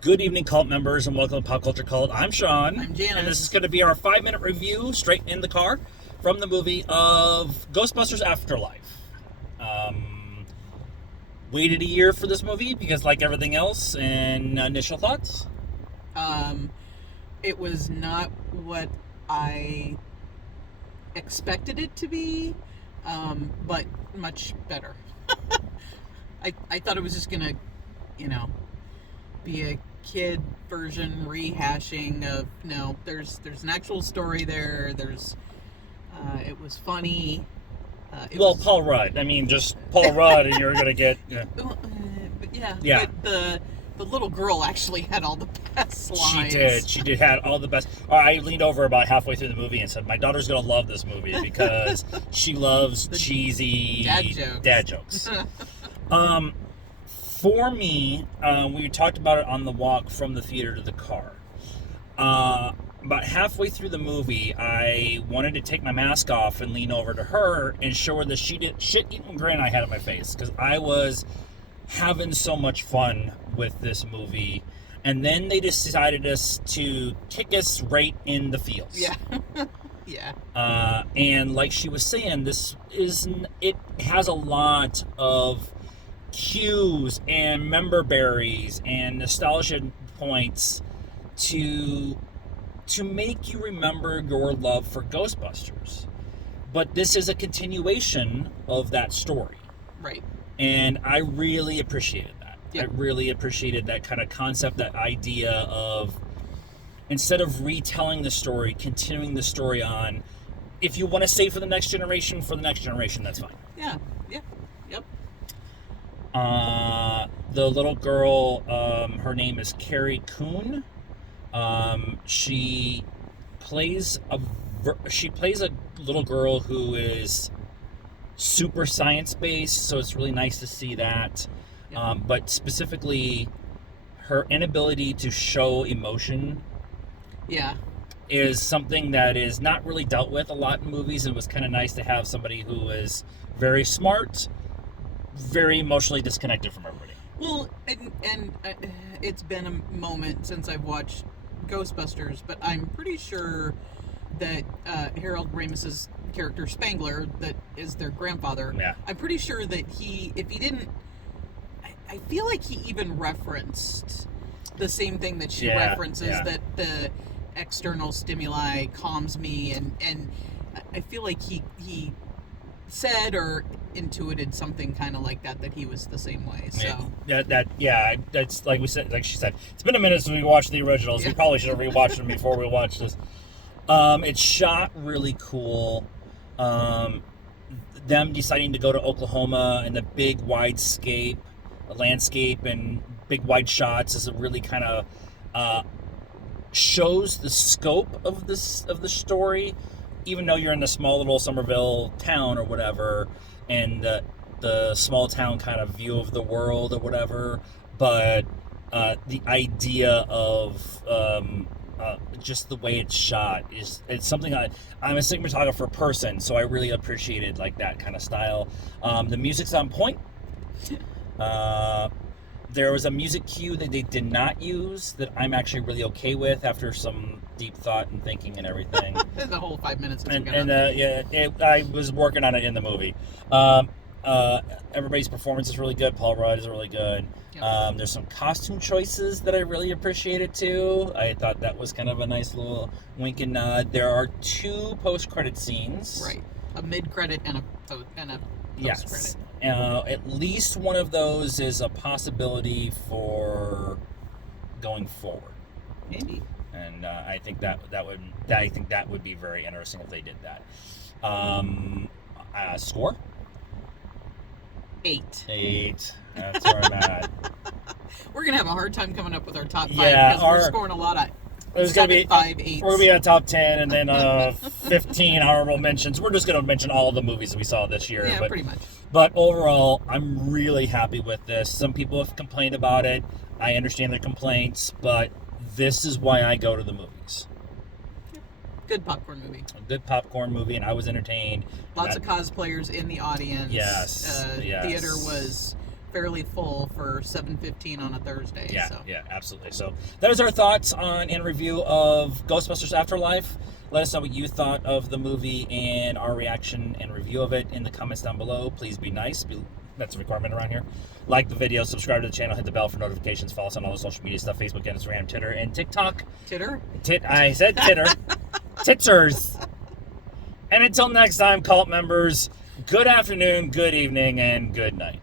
Good evening, cult members, and welcome to Pop Culture Cult. I'm Sean. I'm Janice. And this is going to be our 5-minute review, straight in the car, from the movie of Ghostbusters Afterlife. Waited a year for this movie because, like everything else, and initial thoughts? It was not what I expected it to be, but much better. I thought it was just gonna, be a kid version rehashing of there's an actual story there. It was funny. Paul Rudd. I mean, just Paul Rudd, and you're going to get... Yeah. Yeah. But the little girl actually had all the best lines. She did had all the best. I leaned over about halfway through the movie and said, my daughter's going to love this movie because she loves cheesy dad jokes. For me, we talked about it on the walk from the theater to the car. About halfway through the movie, I wanted to take my mask off and lean over to her and show her the shit-eating grin I had on my face because I was having so much fun with this movie. And then they decided to kick us right in the feels. Yeah. Yeah. And like she was saying, it has a lot of cues and member berries and nostalgia points to make you remember your love for Ghostbusters. But this is a continuation of that story. Right. And I really appreciated that. Yep. I really appreciated that kind of concept, that idea of, instead of retelling the story, continuing the story on. If you want to say for the next generation, that's fine. Yeah. Yeah. Yep. The little girl, her name is Carrie Coon. She plays a little girl who is super science-based, so it's really nice to see that. Yeah. But specifically, her inability to show emotion is something that is not really dealt with a lot in movies, and it was kind of nice to have somebody who is very smart, very emotionally disconnected from everybody. Well, and it's been a moment since I've watched Ghostbusters, but I'm pretty sure that Harold Ramis's character Spangler, that is their grandfather, I'm pretty sure that if he didn't, I feel like he even referenced the same thing that she references, that the external stimuli calms me, and I feel like he said or intuited something kind of like that he was the same way. So that's like she said, it's been a minute since we watched the originals. Yeah. We probably should have rewatched them before we watched this. It's shot really cool. Them deciding to go to Oklahoma and the big landscape and big wide shots is a really kind of shows the scope of the story, even though you're in the small little Somerville town or whatever, and the small town kind of view of the world or whatever. But the idea of just the way it's shot it's something I'm a cinematographer person, so I really appreciated like that kind of style. The music's on point. There was a music cue that they did not use that I'm actually really okay with after some deep thought and thinking and everything. The whole 5 minutes. I was working on it in the movie. Everybody's performance is really good. Paul Rudd is really good. Yep. There's some costume choices that I really appreciated too. I thought that was kind of a nice little wink and nod. There are 2 post-credit scenes. Right. A mid-credit and a post-credit. Yes. At least one of those is a possibility for going forward. Maybe. And I think that would be very interesting if they did that. Score? 8. That's where I'm at. We're gonna have a hard time coming up with our top 5 Yeah, because we're scoring a lot of. There's going to be 5, 8. We're going to be at top 10 and then 15 honorable mentions. We're just going to mention all of the movies that we saw this year. Yeah, pretty much. But overall, I'm really happy with this. Some people have complained about it. I understand their complaints, but this is why I go to the movies. Good popcorn movie. A good popcorn movie, and I was entertained. Lots of cosplayers in the audience. Yes. Theater was fairly full for 7:15 on a Thursday. Yeah, so. yeah, absolutely. So that is our thoughts on and review of Ghostbusters Afterlife. Let us know what you thought of the movie and our reaction and review of it in the comments down below. Please be nice. That's a requirement around here. Like the video, subscribe to the channel, hit the bell for notifications, follow us on all the social media stuff, Facebook, Instagram, Twitter, and TikTok. Titter? I said titter. Titters. And until next time, cult members, good afternoon, good evening, and good night.